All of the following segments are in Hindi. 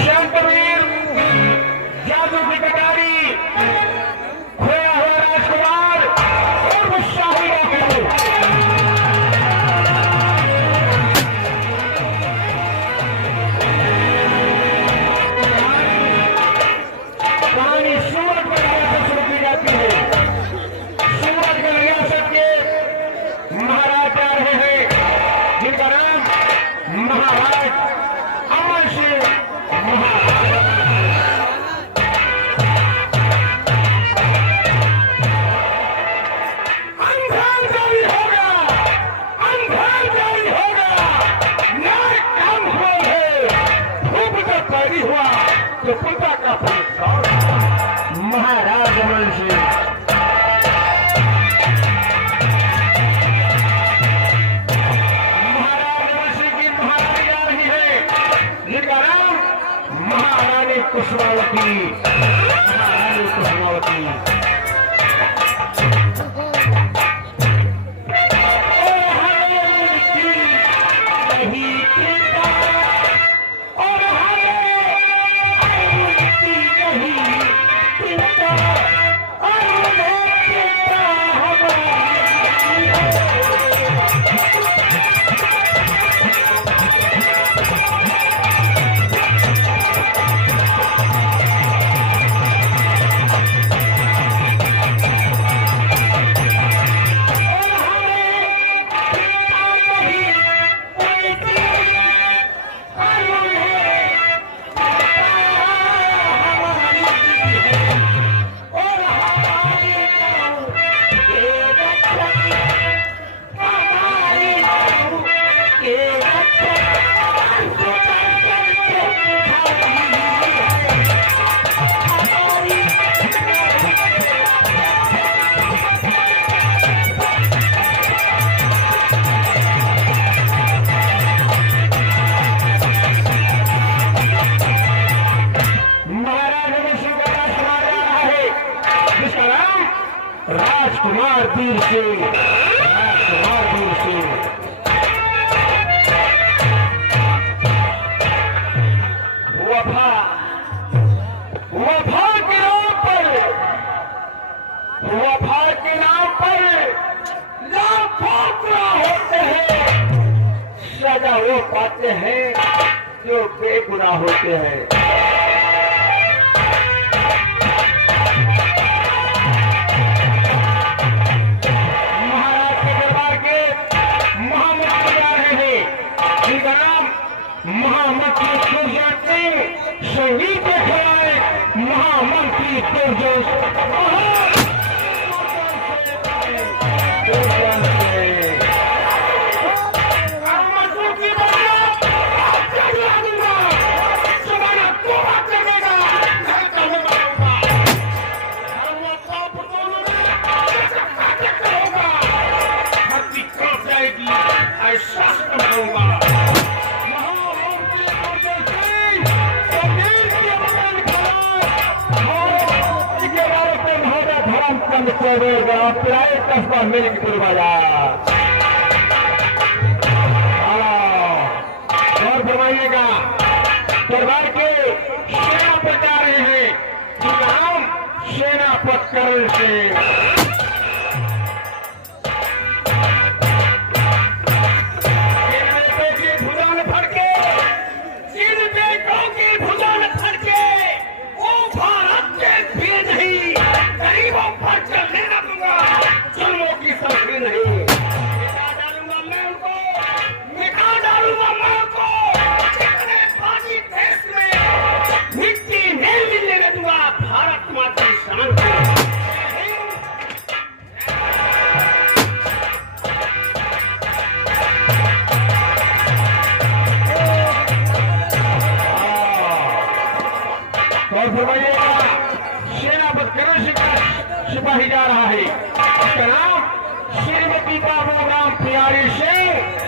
शंकरवीर जादू की कटारी खोया हुआ राजकुमार और शाही कहानी सूरज पर शुरू की जाती है। सूरज के रियासत के महाराज जा रहे हैं जिनका नाम महाराज अमर सिंह महाराज। अंधेर जारी होगा, अंधेर जारी होगा, न्याय काम हो है। धूप जब पैदी हुआ तो पिता का पुरस्कार महाराज अमर सिंह। महारानी कुसुमावती, महारानी कुसुमावती। और हरे की नहीं चिंता, और हरे की नहीं चिंता, और उन्हें चिंता हमारी। राजकुमार वीर सिंह, राजकुमार वीर सिंह। वफा, वफा के नाम पर, वफा के नाम पर लाखों गुनाह होते हैं। सजा वो पाते हैं जो बेगुनाह होते हैं। महामंत्री सुरजन सिंह शहीद के खिलाए महामंत्री सुरजन ऐसा होगा। कस्बा मिलकर बाजार और फरमाइएगा दरबार के सेनापति जा रहे हैं जिनका नाम सेनापति करण सिंह। सेनापति करण सिंह का सिपाही जा रहा है, इसका नाम श्रीमती बाबू राम प्यारी सिंह।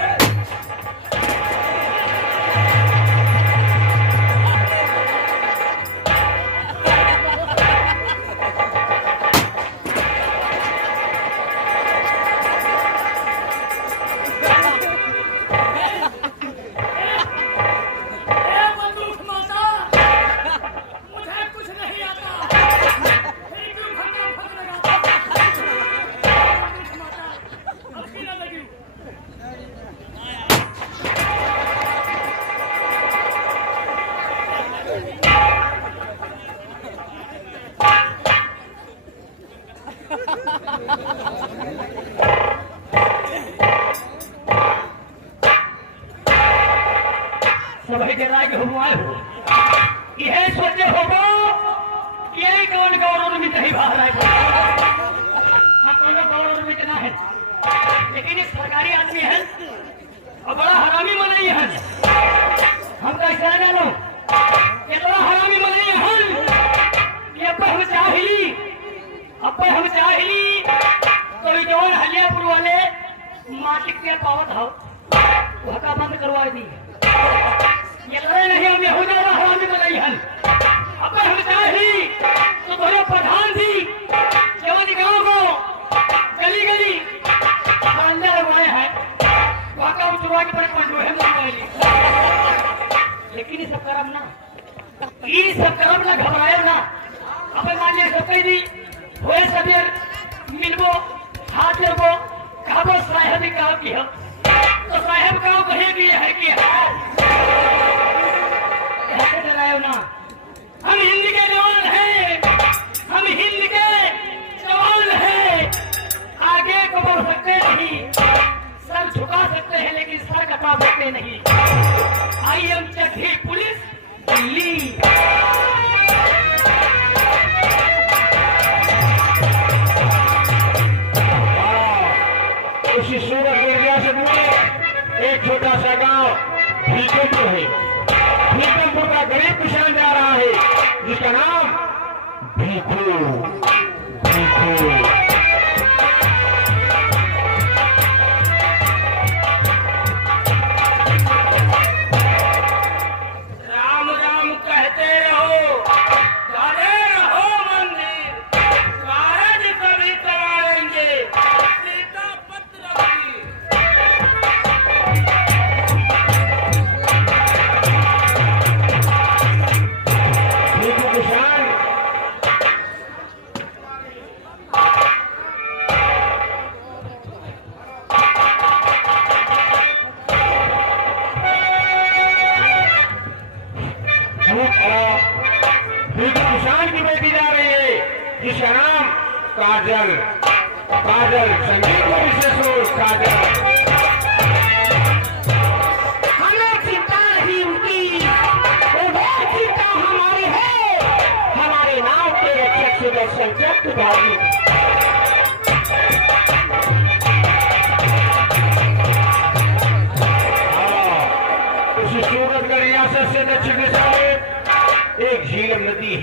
सभी के राय के हुआए हो यह सोचे हो ये कौन गौरव में नहीं बाहर आए हम कौन गौरव में ना है लेकिन ये सरकारी आदमी है और बड़ा हरामी मनई है हम कैसे जानो ये बड़ा हरामी मनई है ये अब हम चाहली तो जौन हलियापुर वाले माटिक के पावत हो वह बंद करवा दी ये लड़े नहीं हम हो जाएगा हरामी मनई है अब हम चाहली तो दोनों प्रधान जी जवानी गाँव को गली गली अंदर लगवाए हैं वहाँ का उचुआ के पर लेकिन ये सब कर्म ना घबराए ना अब मान लिया सब कही दी हुए सबेर मिलबो हाथ लगो कहबो साहेब गाँव की हम तो साहेब गाँव कहे भी है कि ऐसे डरायो ना हम हिंद के जवान हैं हम हिंद के जवान हैं आगे को बढ़ सकते नहीं सर झुका सकते हैं लेकिन सर कटा सकते नहीं आई एम चड्ढी पुलिस दिल्ली उसी सूरत की रियासत में एक छोटा सा गांव भीकमपुर है भीकमपुर का गरीब किसान जा रहा है जिसका नाम भीखू भीखू किसान की बेटी जा रही है जिसका नाम काजल काजल संगीत में विशेष काजल हमें चिंता नहीं उनकी चिंता हमारी है हमारे नाव के रक्षक सुदर्शन चक्रधारी उसी सूरत रियासत से दक्षिण दिशा में एक झीलम नदी है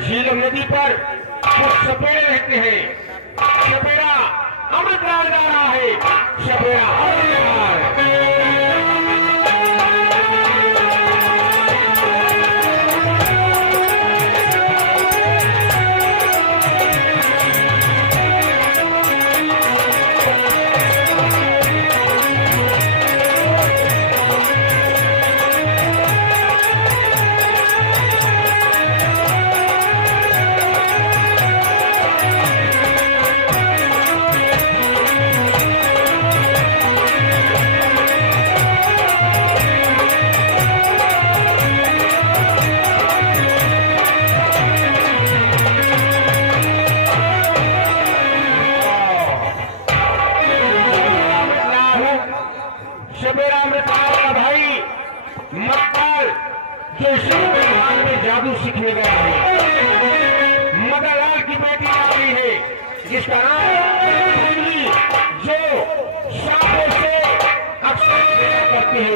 झीलम नदी पर कुछ सपेरे रहते हैं सपेरा अमृतलाल जा रहा है सपेरा सपेरा अमृतलाल का भाई मक्कार जो शिवमान में जादू सीखने गया है मदनलाल की बेटी आ रही है जिसका नाम जो सांपों से अक्सर करती है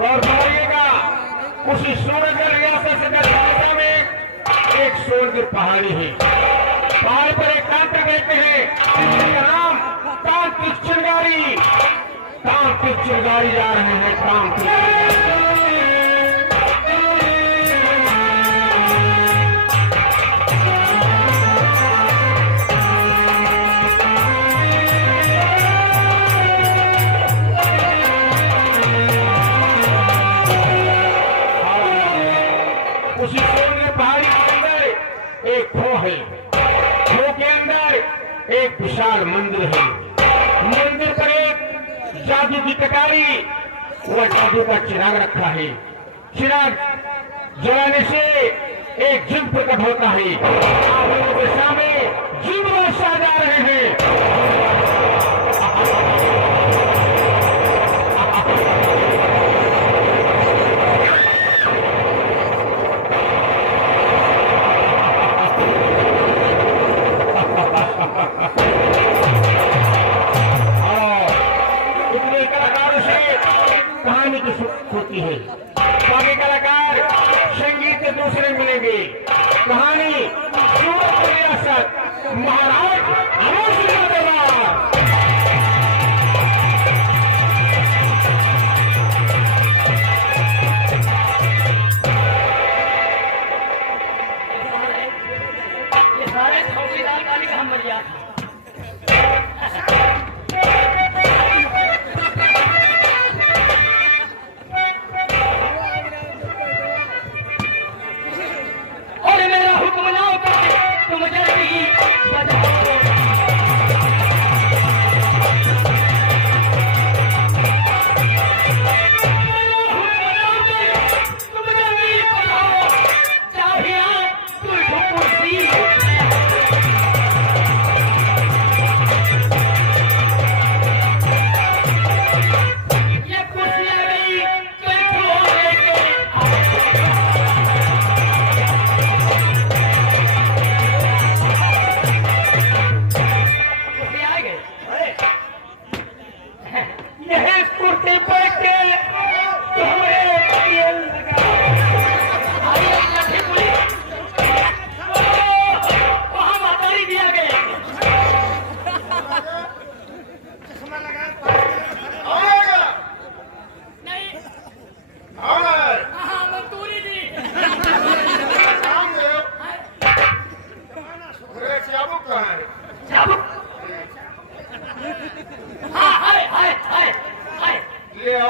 और समझिएगा उसी सूरजगढ़ रियासत से दिशा में एक सोनगिर पहाड़ी है। पहाड़ पर एक तांत्रिक रहते हैं, जिनका नाम तांत्रिक चिंगारी जा रहे हैं। तांत्रिक उसी सोनगिर पहाड़ी के अंदर एक खो है। खो के अंदर एक विशाल मंदिर है। मंदिर पर एक जादू की कटारी, वह जादू का चिराग रखा है। चिराग जलाने से एक जिन प्रकट होता है। आप दिशा में जिन वर्षा जा रहे हैं। कहानी की होती है। बाकी कलाकार संगीत के दूसरे मिलेंगे। कहानी सूरत रियासत महाराज अमर सिंह दरबार। ये सारे चौकीदार वाली का हम मरिया ले आओ।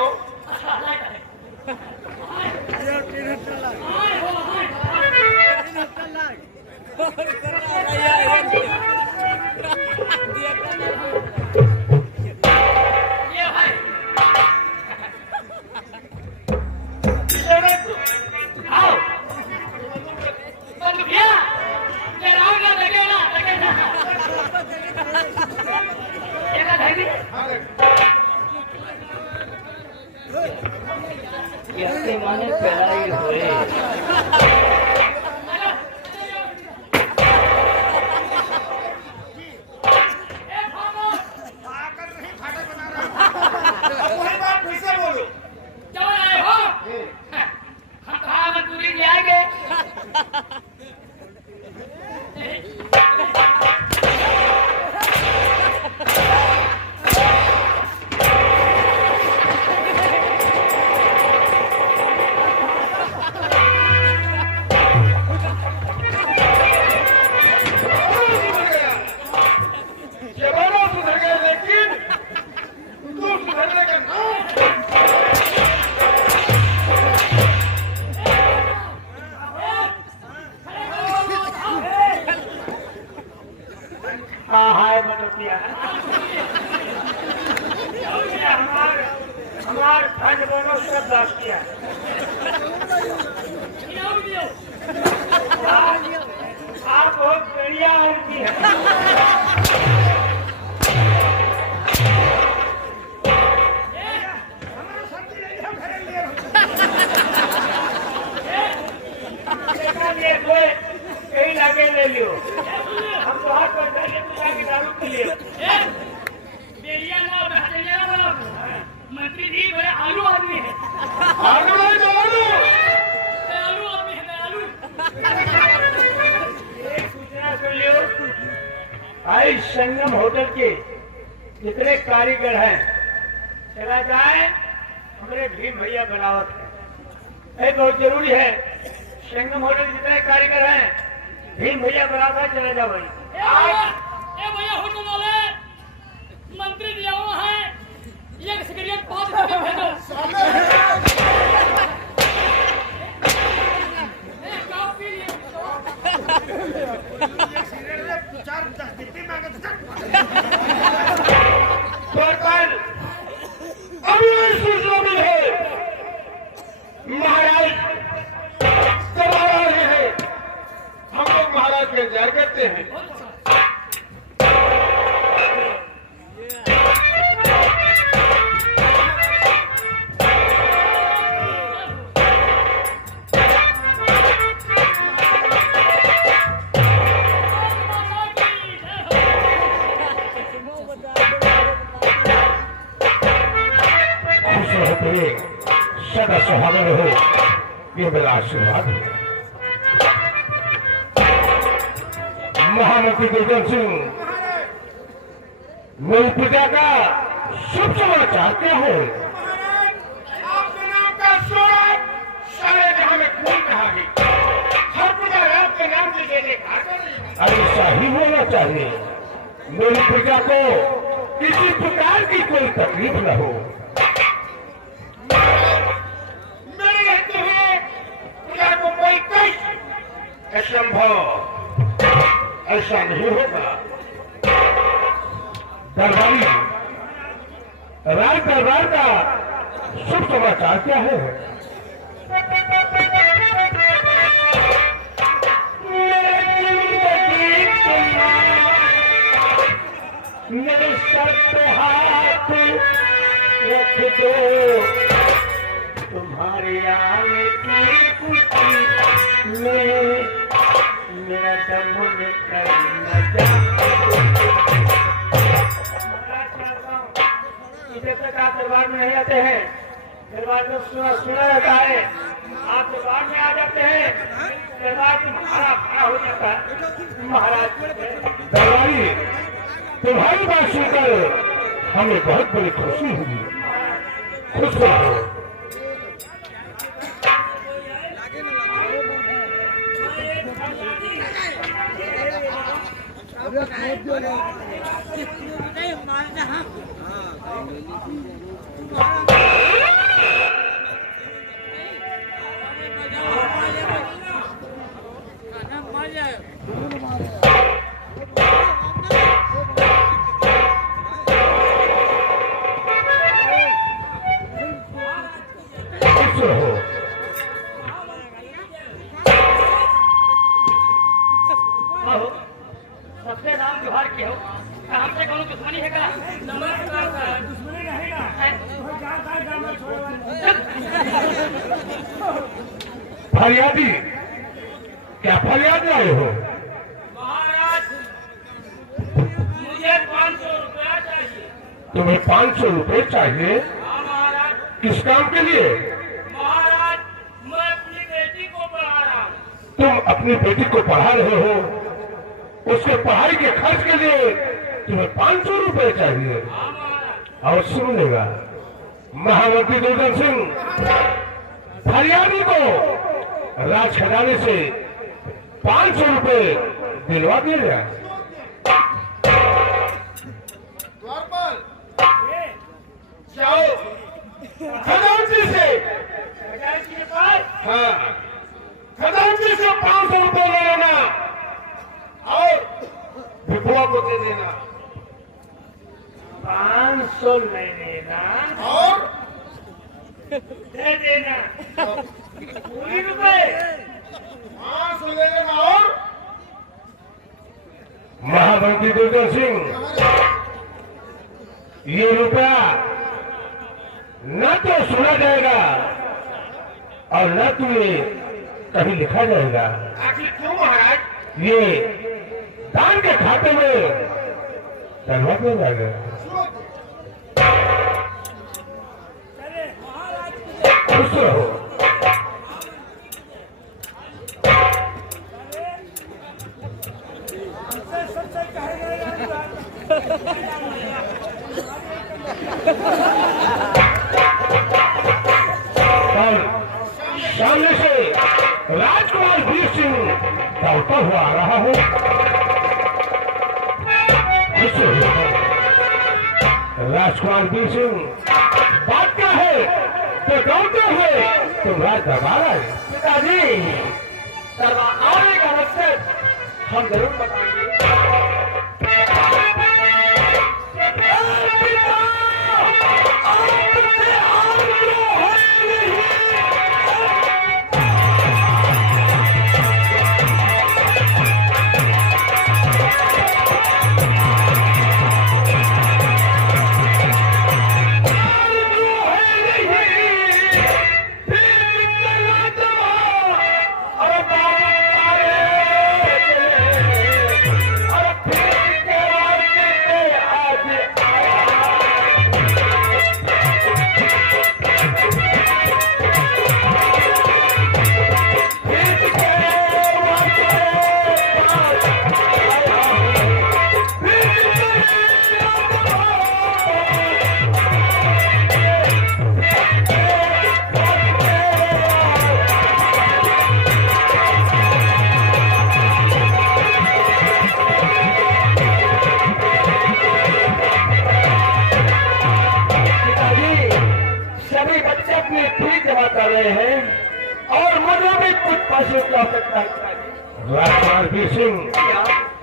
माने पहलाई होए हमार खंड दोनों सब दास किया आप बहुत बढ़िया उनकी है कहीं लागे ले लियो हम तो हाथ पर दारू के लिए मंत्री जी दयालु आदमी है, आलू नहीं तो आलू। दयालु आदमी है, दयालु। एक सूचना सुन लियो, भाई संगम होटल के जितने कारीगर हैं चला जाए, हमारे भीम भैया बरावत है, ये बहुत जरूरी है। संगम होटल के जितने कारीगर हैं भीम भैया बराबर चले जाओ भाई। ए भैया होटल वाले मंत्री जी आओ है, एक सिगरेट 5 रुपए भेजो। ए कॉफी लिए अभी सूचना मिली है, महाराज करा रहे हैं, हम लोग महाराज के इंतजार करते हैं। सदा सुहागन हो, ये मेरा आशीर्वाद है। महामंत्री दुर्गन सिंह, मेरी प्रजा का शुभ समाचार क्या है? आपके नाम का शोर सारे जहां में खून बहागी, हर प्रजा आपके नाम से देने का ऐसा ही होना चाहिए। मेरी प्रजा को किसी प्रकार की कोई तकलीफ न हो। असंभव, ऐसा नहीं होगा। दरबारी, राज दरबार का शुभ समाचार क्या है? मेरे सर पे हाथ रख दो, तुम्हारे आने की खुशी में मेरा दम निकल न जाए। इधर तक आप दरबार में नहीं आते हैं, दरबार में सुना रहता है, आप दरबार में आ जाते हैं, दरबार तुम्हारा खड़ा हो जाता है। महाराज दरबारी, तुम्हारी बात सुनकर हमें बहुत बड़ी खुशी हुई। खुश रहो। सबसे नाम जोहार के हो, हमसे कौन दुश्मनी है का? दुश्मनी रहेगा। फरियादी, क्या फरियाद लाए हो? महाराज मुझे 500 रुपया चाहिए। तुम्हें 500 रुपए चाहिए? हाँ महाराज। किस काम के लिए? महाराज मैं अपनी बेटी को पढ़ा रहा हूँ। तुम अपनी बेटी को पढ़ा रहे हो, उसके पढ़ाई के खर्च के लिए तुम्हें 500 रुपए चाहिए? हाँ महाराज। और सुन लेगा, महामंत्री दुर्गन सिंह फरियादी को राज खजाने से 500 रुपए दिलवा दिया। जाओ खजानची से, खजानची के पास हाँ, खजानची से 500 रुपए ले लेना और विभुआ को दे देना। 500 ले लेना और दे देना। पूरी रुपए 500 ले लेना। और महामंत्री दुर्गन सिंह, ये रुपया न तो सुना जाएगा और न तो ये कहीं लिखा जाएगा। आखिर क्यों महाराज? ये दान के खाते में डलवा दिया जाएगा। खुश रहो। सामने से राजकुमार वीर सिंह दौड़ता हुआ आ रहा है। राजकुमार वीर सिंह बात क्या है तो दौड़ते हुए तुम्हारा दरबार आए। पिताजी, दरबार आने का मकसद हम जरूर बताएंगे। कर रहे हैं और मुझे भी कुछ पैसों की आवश्यकता है। राजकुमार वीर सिंह,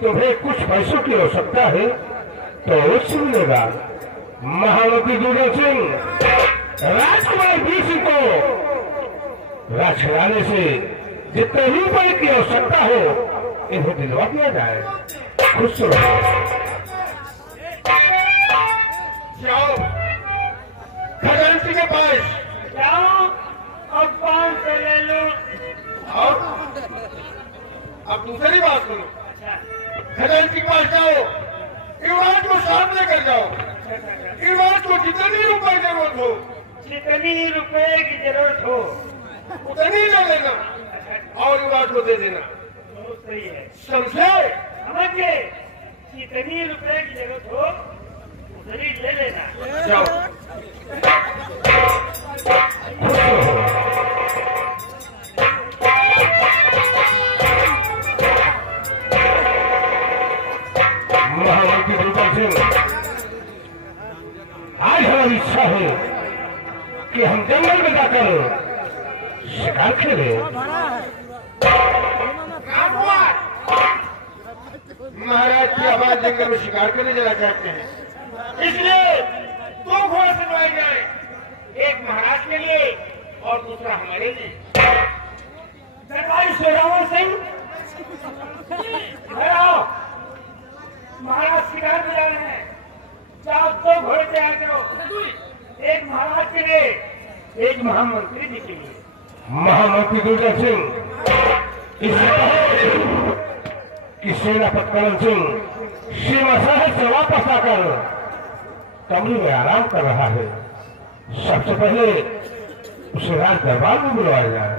तुम्हें कुछ पैसों की आवश्यकता है तो उच्च मिलेगा। महामंत्री दुर्गा सिंह राजकुमार वीर सिंह को राजखजाने से जितने रुपए की आवश्यकता हो इन्हें दिलवा दिया जाए। खुश रहो। जाओ खजांची के पास जाओ और 500 ले लो। और अब दूसरी बात सुनो, खजांची के पास जाओ, युवराज को साथ लेकर जाओ। युवराज को जितनी रुपए की जरूरत हो, जितनी रुपए की जरूरत हो उतनी ले लेना और युवराज को दे देना। बहुत सही है, समझे? समझ गए? जितनी रुपए की जरूरत हो उतनी ले लेना। जाओ। महामंत्री दुर्गा सिंह, आज हमारी इच्छा है कि हम जंगल में जाकर शिकार खेलें। महाराज की आवाज जंगल में शिकार करने जाना चाहते हैं, इसलिए 2 घोड़े बनवाए जाए, एक महाराज के लिए और दूसरा हमारे लिए। दरबारी शेरावन सिंह, महाराज शिकार में जा रहे हैं, जाओ 2 घोड़े तैयार करो, एक महाराज के लिए, एक महामंत्री जी के लिए। महामंत्री दुर्गा सिंह इससे पहले कि सेनापति करण सिंह सीमा शहर से वापस आकर कमरे में आराम कर रहा है, सबसे पहले उसे राज दरबार में बुलवाया जाए।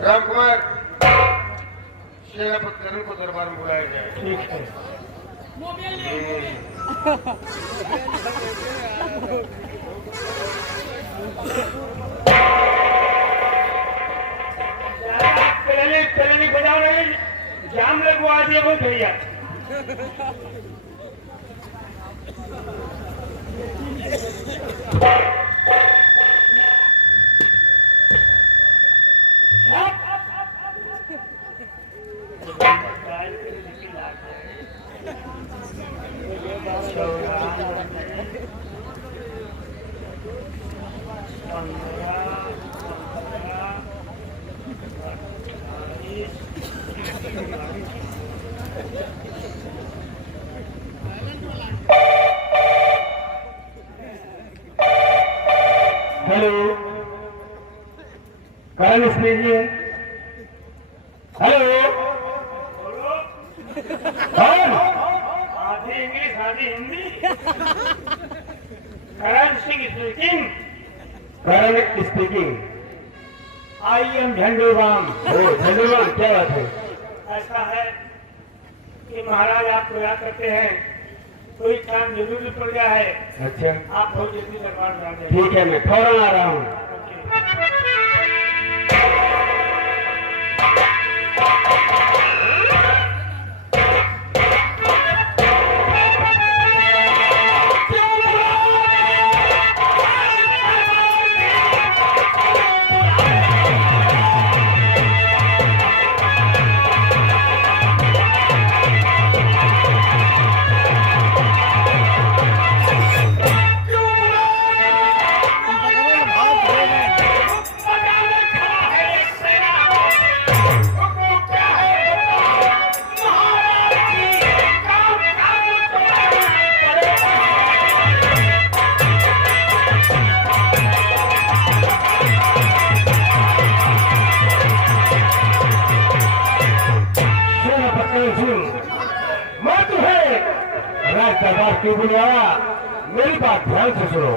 रामकुमार सेनापति करण को दरबार में बुलाया जाए। ठीक है। चलनी बजाओ नहीं, जाम लगवा दिए वो भैया। हेलो, करण लीजिए। हेलो, आधी इंग्लिश आधी Hindi. Karan Singh speaking. Karan speaking. I am Zandu Balm. धन्यवाद, क्या बात है? ऐसा है कि महाराज आपको याद करते हैं, कोई काम जरूरी पड़ गया है, अच्छा आप बहुत जल्दी दरबार में आ जाइए। ठीक है, मैं फौरन आ रहा हूँ। मैं तुम्हें राज दरबार क्यों बुलाया? मेरी बात ध्यान से सुनो।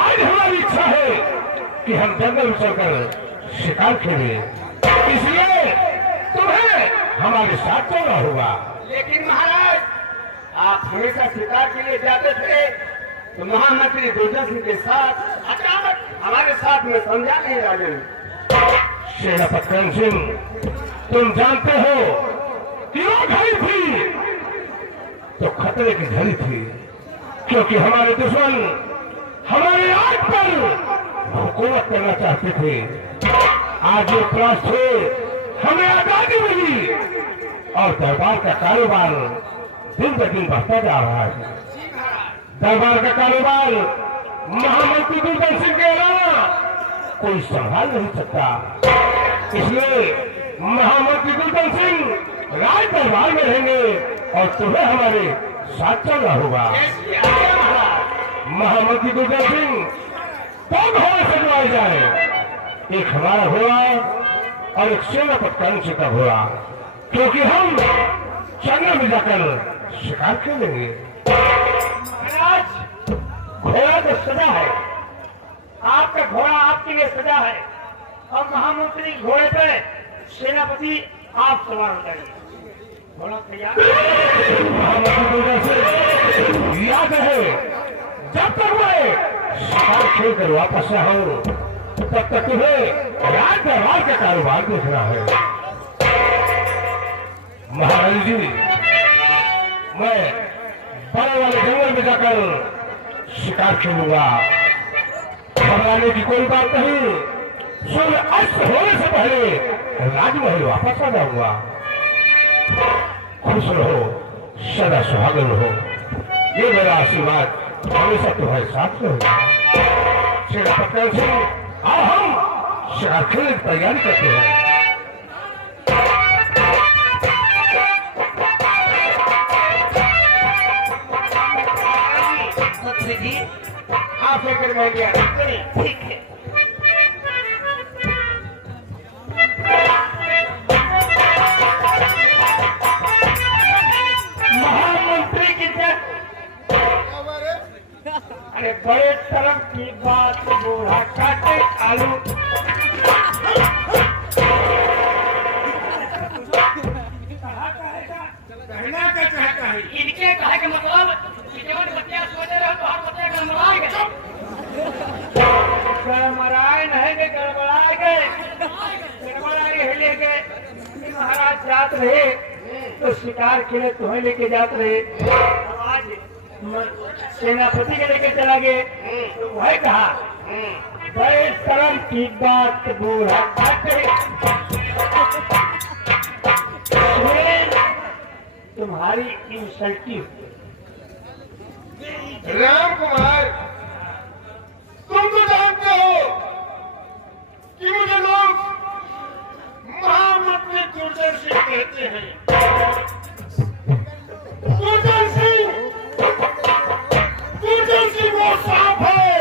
आज हमारी इच्छा है कि हम जंगल में चलकर शिकार खेलें, इसलिए तुम्हें हमारे साथ चलना होगा। लेकिन महाराज, आप हमेशा शिकार के लिए जाते थे, तो महामंत्री दुर्जन सिंह के साथ अचानक हमारे साथ में समझा नहीं राजन। सेनापति सिंह, तुम जानते हो कि वो घड़ी थी तो खतरे की घड़ी थी, क्योंकि हमारे दुश्मन हमारे आग पर हुकूमत करना चाहते थे। आज ये प्रयास थे, हमें आजादी मिली और दरबार का कारोबार दिन ब दिन बढ़ता जा रहा है। दरबार का कारोबार महामंत्री दुर्जन सिंह के अलावा कोई संभाल नहीं सकता, इसलिए महामंत्री दुर्जन सिंह राज दरबार में रहेंगे और तुम्हें हमारे साथ चलना होगा। महामंत्री दुर्जन सिंह दो घोड़े सजवाए जाए, एक हमारा घोड़ा और एक सेनापति करण सिंह का घोड़ा, क्योंकि हम जंगल में जाकर शिकार खेलेंगे। महाराज, घोड़ा तो सजा है, आपका घोड़ा आपके लिए सजा है, और महामंत्री घोड़े पे सेनापति आप सवार हो जाइए। घोड़ा तैयार। महामंत्री दुर्जन सिंह, याद रहे, जब तक मैं शिकार खेल कर वापस आऊं तब तक तुम्हें राज दरबार का कारोबार देखना है। महाराज जी, मैं बड़े वाले जंगल में जाकर शिकार खेलूंगा, घबराने की कोई बात नहीं। सूर्य अस्त होने से पहले राजमहल वापस आ जाऊंगा। खुश रहो, सदा सुहागन रहो, ये मेरा आशीर्वाद हमेशा तुम्हारे साथ रहेगा। सेनापति सिंह, आओ हम शिकार खेलने की तैयारी करते हैं। मंत्री जी, आप लेकर मैं गया। ठीक है। महामंत्री की जय। अरे बड़े शर्म की बात, बूढ़ा काटे आलू। कहना क्या चाहता है? इनके कहे के मतलब जीवन बच्चा सोचे रहो तो हर बच्चे गड़बड़ाए गए। गड़बड़ाए नहीं के गड़बड़ाए गए, गड़बड़ाए है लेके महाराज जात रहे तो शिकार के लिए तुम्हें लेके जाते रहे। आज सेनापति के लेके चला गए तो वह कहा बड़े शर्म की बात, बूढ़ा काटे। तुम्हारी इंसल्टी राम कुमार, तुम तो जानते हो कि मुझे लोग महामंत्री गुर्जर सिंह कहते हैं। गुर्जर सिंह वो सांप है,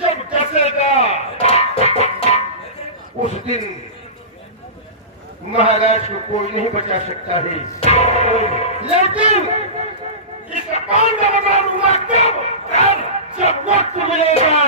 जब डसेगा उस दिन महाराज को कोई नहीं बचा सकता है। लेकिन इसका कौन बता दूंगा, कब जब वक्त मिलेगा।